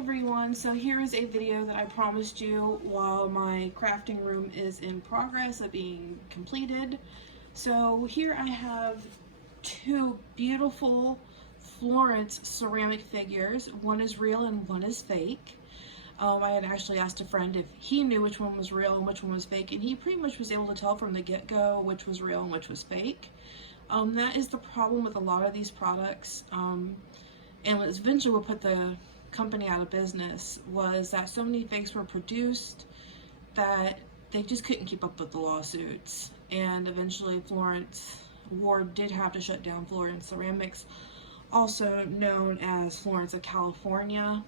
everyone, so here is a video that I promised you while my crafting room is in progress of being completed. So here I have two beautiful Florence ceramic figures. One is real and one is fake. I had actually asked a friend if he knew which one was real and which one was fake, and he pretty much was able to tell from the get-go which was real and which was fake. That is the problem with a lot of these products, and eventually will put the company out of business, was that so many fakes were produced that they just couldn't keep up with the lawsuits, and eventually Florence Ward did have to shut down Florence Ceramics, also known as Florence of California.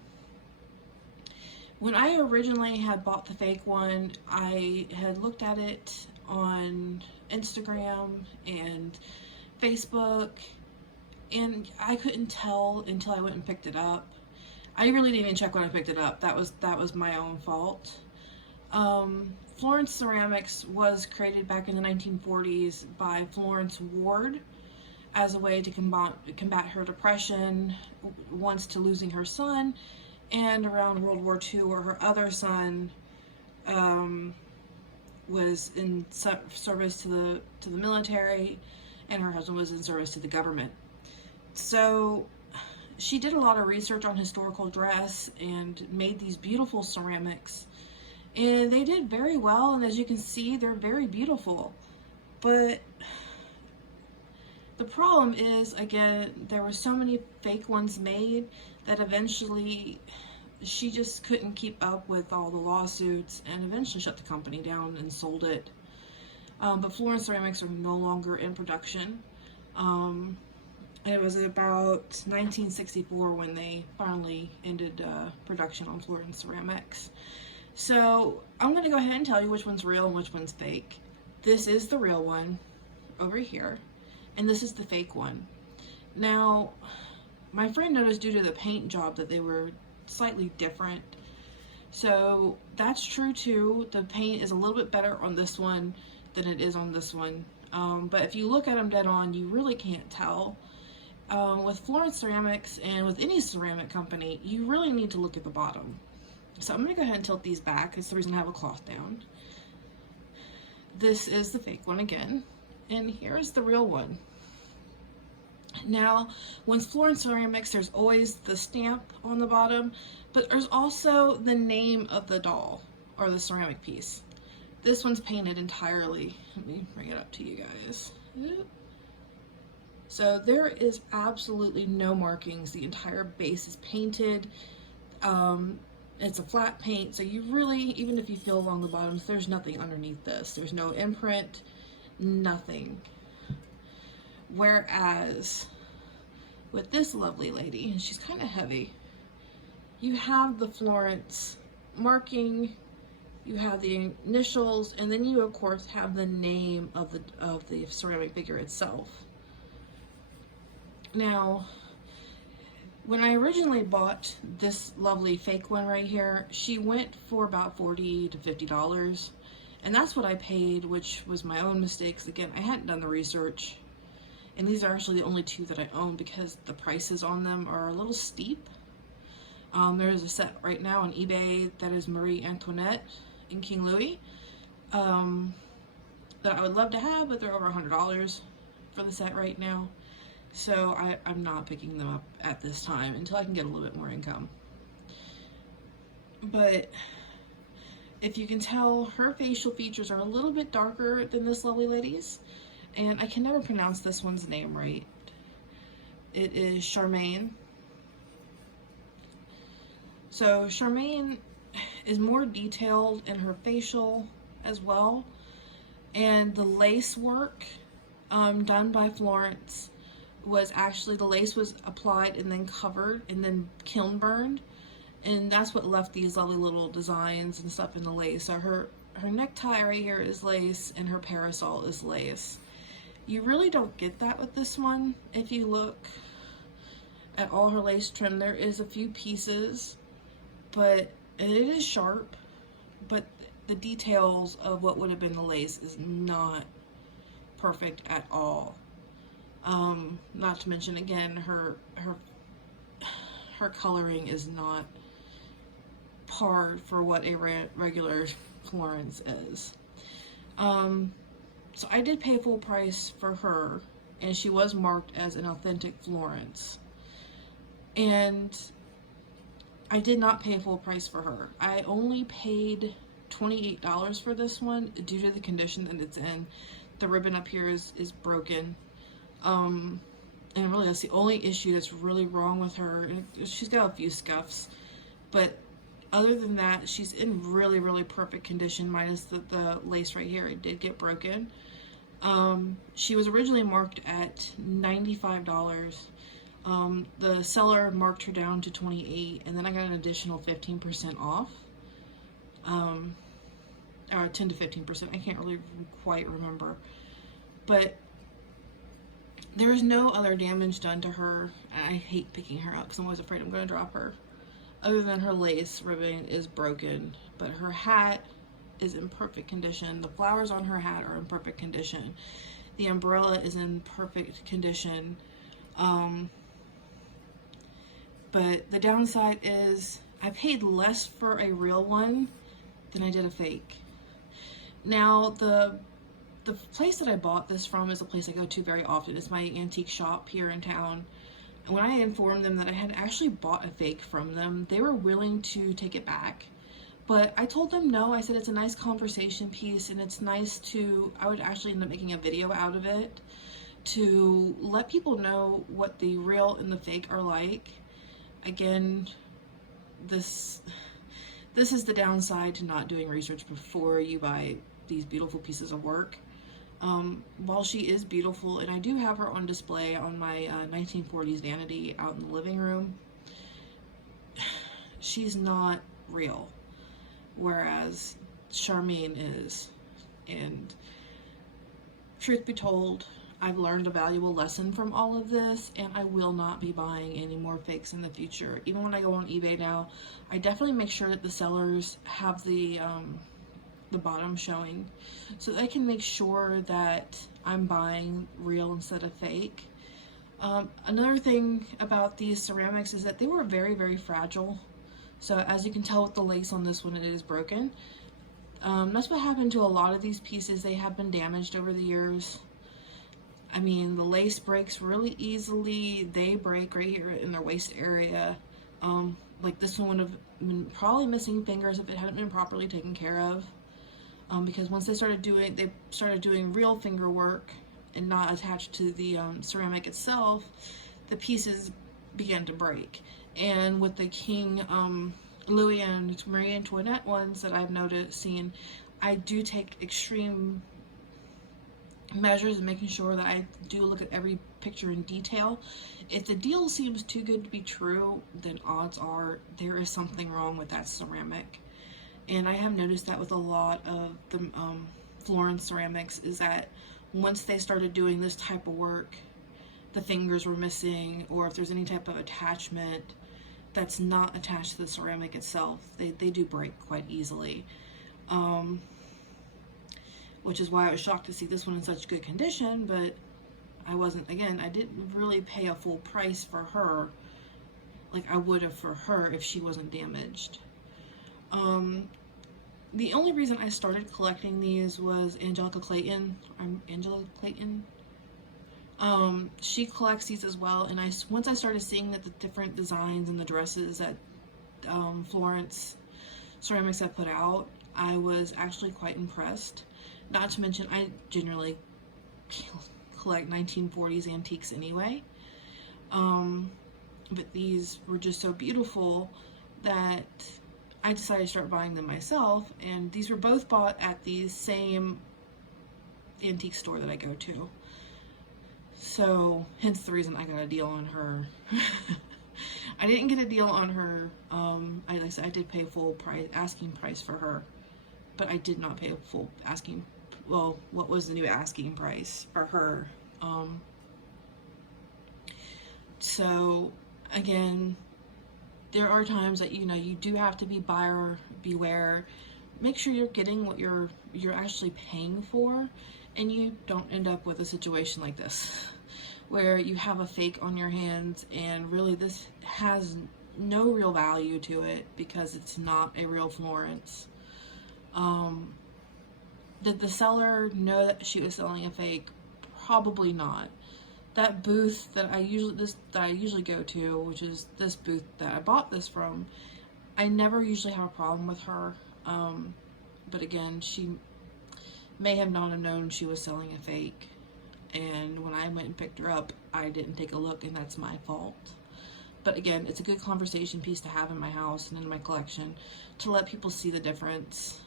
When I originally had bought the fake one, I had looked at it on Instagram and Facebook, and I couldn't tell until I went and picked it up. I really didn't even check when I picked it up. That was my own fault. Florence Ceramics was created back in the 1940s by Florence Ward as a way to combat her depression once to losing her son, and around World War II, where her other son was in service to the military, and her husband was in service to the government. So she did a lot of research on historical dress and made these beautiful ceramics, and they did very well, and as you can see, they're very beautiful. But the problem is, again, there were so many fake ones made that eventually she just couldn't keep up with all the lawsuits and eventually shut the company down and sold it. But Florence Ceramics are no longer in production. It was about 1964 when they finally ended production on Florence Ceramics. So I'm going to go ahead and tell you which one's real and which one's fake. This is the real one over here, and this is the fake one. Now, my friend noticed due to the paint job that they were slightly different. So that's true too. The paint is a little bit better on this one than it is on this one. But if you look at them dead on, you really can't tell. With Florence Ceramics and with any ceramic company, you really need to look at the bottom. So I'm going to go ahead and tilt these back. It's the reason I have a cloth down. This is the fake one again, and here's the real one. Now, with Florence Ceramics, there's always the stamp on the bottom, but there's also the name of the doll or the ceramic piece. This one's painted entirely. Let me bring it up to you guys. So there is absolutely no markings. The entire base is painted. It's a flat paint, so you really, even if you feel along the bottoms, there's nothing underneath this. There's no imprint, nothing. Whereas with this lovely lady, and she's kind of heavy, you have the Florence marking, you have the initials, and then you of course have the name of the ceramic figure itself. Now, when I originally bought this lovely fake one right here, she went for about $40 to $50, and that's what I paid, which was my own mistakes. Again, I hadn't done the research, and these are actually the only two that I own because the prices on them are a little steep. There's a set right now on eBay that is Marie Antoinette in King Louis that I would love to have, but they're over $100 for the set right now. So I'm not picking them up at this time until I can get a little bit more income. But if you can tell, her facial features are a little bit darker than this lovely lady's, and I can never pronounce this one's name right. It is Charmaine. So Charmaine is more detailed in her facial as well, and the lace work done by Florence was actually, the lace was applied and then covered and then kiln burned, and that's what left these lovely little designs and stuff in the lace. So her necktie right here is lace, and her parasol is lace. You really don't get that with this one. If you look at all her lace trim, there is a few pieces, but it is sharp, but the details of what would have been the lace is not perfect at all. Not to mention, again, her coloring is not par for what a regular Florence is. So I did pay full price for her, and she was marked as an authentic Florence. And I did not pay full price for her. I only paid $28 for this one due to the condition that it's in. The ribbon up here is broken. And really that's the only issue that's really wrong with her. She's got a few scuffs, but other than that, she's in really, really perfect condition, minus the lace right here. It did get broken. She was originally marked at $95. The seller marked her down to $28, and then I got an additional 15% off. Or 10 to 15%. I can't really quite remember. But there is no other damage done to her. I hate picking her up because I'm always afraid I'm going to drop her. Other than her lace ribbon is broken, but her hat is in perfect condition. The flowers on her hat are in perfect condition. The umbrella is in perfect condition. But the downside is I paid less for a real one than I did a fake. Now, the place that I bought this from is a place I go to very often. It's my antique shop here in town. And when I informed them that I had actually bought a fake from them, they were willing to take it back. But I told them no. I said it's a nice conversation piece, and it's nice to, I would actually end up making a video out of it to let people know what the real and the fake are like. Again, this is the downside to not doing research before you buy these beautiful pieces of work. While she is beautiful, and I do have her on display on my 1940s vanity out in the living room, she's not real, whereas Charmaine is. And truth be told, I've learned a valuable lesson from all of this, and I will not be buying any more fakes in the future. Even when I go on eBay now, I definitely make sure that the sellers have the bottom showing, so they can make sure that I'm buying real instead of fake. Another thing about these ceramics is that they were very, very fragile. So as you can tell with the lace on this one, it is broken. That's what happened to a lot of these pieces. They have been damaged over the years. I mean, the lace breaks really easily. They break right here in their waist area. Like this one would have been probably missing fingers if it hadn't been properly taken care of. Because once they started doing real finger work and not attached to the ceramic itself, the pieces began to break. And with the King Louis and Marie Antoinette ones that I've seen, I do take extreme measures and making sure that I do look at every picture in detail. If the deal seems too good to be true, then odds are there is something wrong with that ceramic. And I have noticed that with a lot of the Florence Ceramics, is that once they started doing this type of work, the fingers were missing, or if there's any type of attachment that's not attached to the ceramic itself, they do break quite easily. Which is why I was shocked to see this one in such good condition, but I didn't really pay a full price for her like I would have for her if she wasn't damaged. The only reason I started collecting these was Angela Clayton. She collects these as well, and once I started seeing that the different designs and the dresses that Florence Ceramics have put out, I was actually quite impressed. Not to mention, I generally collect 1940s antiques anyway. But these were just so beautiful that I decided to start buying them myself, and these were both bought at the same antique store that I go to. So, hence the reason I got a deal on her. I didn't get a deal on her. Like I said, I did pay full price, asking price for her, but I did not pay a full asking. Well, what was the new asking price for her? So, again, there are times that you do have to be buyer beware. Make sure you're getting what you're actually paying for, and you don't end up with a situation like this where you have a fake on your hands, and really this has no real value to it because it's not a real Florence. Did the seller know that she was selling a fake? Probably not. That booth that I usually go to, which is this booth that I bought this from, I never usually have a problem with her. But again, she may have not have known she was selling a fake. And when I went and picked her up, I didn't take a look, and that's my fault. But again, it's a good conversation piece to have in my house and in my collection to let people see the difference.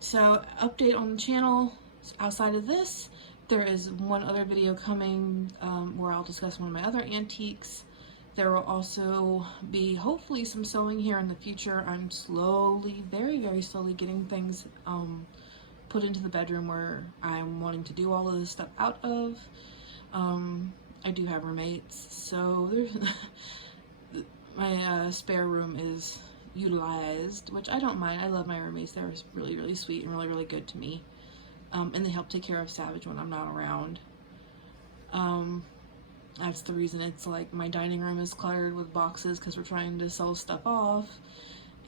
So update on the channel. Outside of this, there is one other video coming where I'll discuss one of my other antiques. There will also be hopefully some sewing here in the future. I'm slowly, very, very slowly getting things put into the bedroom where I'm wanting to do all of this stuff out of. I do have roommates, so there's my spare room is utilized, which I don't mind. I love my roommates. They're really, really sweet and really, really good to me. And they help take care of Savage when I'm not around. That's the reason it's like my dining room is cluttered with boxes because we're trying to sell stuff off,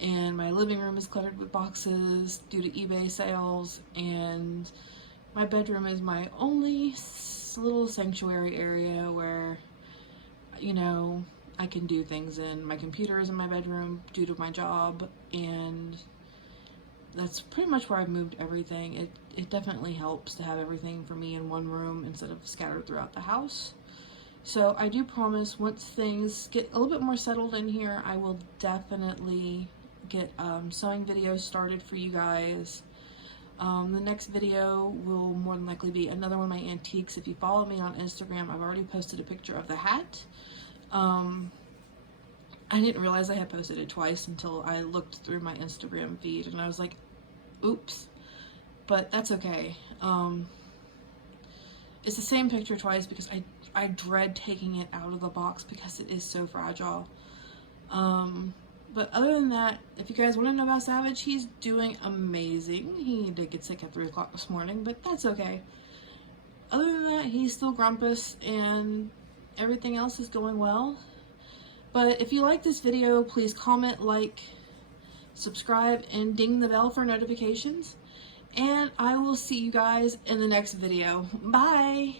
and my living room is cluttered with boxes due to eBay sales, and my bedroom is my only little sanctuary area where, you know, I can do things in. My computer is in my bedroom due to my job, and that's pretty much where I've moved everything. It definitely helps to have everything for me in one room instead of scattered throughout the house. So I do promise once things get a little bit more settled in here, I will definitely get sewing videos started for you guys. The next video will more than likely be another one of my antiques. If you follow me on Instagram, I've already posted a picture of the hat. I didn't realize I had posted it twice until I looked through my Instagram feed, and I was like, oops, but that's okay. It's the same picture twice because I dread taking it out of the box because it is so fragile. But other than that, if you guys want to know about Savage, he's doing amazing. He did get sick at 3 o'clock this morning, but that's okay. Other than that, he's still grumpus, and everything else is going well. But if you like this video, please comment, like, subscribe, and ding the bell for notifications. And I will see you guys in the next video. Bye!